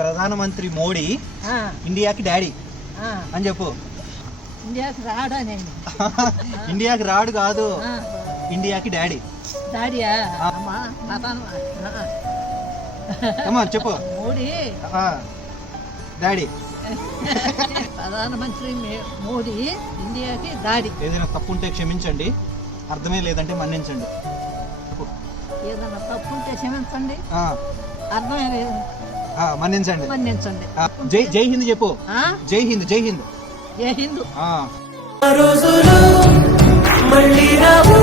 ప్రధానమంత్రి మోడీ ఇండియాకి డాడీ అని చెప్పు. ఇండియాకి రాడని. ఇండియాకి రాడు కాదు, ఇండియాకి డాడీ. డాడీయా? అమ్మా చెప్పు. మోడీ డాడీ. ప్రధానమంత్రి మోడీ ఇండియాకి డాడీ. ఏదైనా తప్పు ఉంటే క్షమించండి, అర్థమే లేదంటే మన్నించండి. ఏదైనా తప్పు ఉంటే క్షమించండి, అర్థమే లేదు మన్నించండి. మన్నించండి. జై హింద్ చెప్పు. జై హింద్, జై హింద్, జై హింద్. రోజులు మళ్ళీ రావు.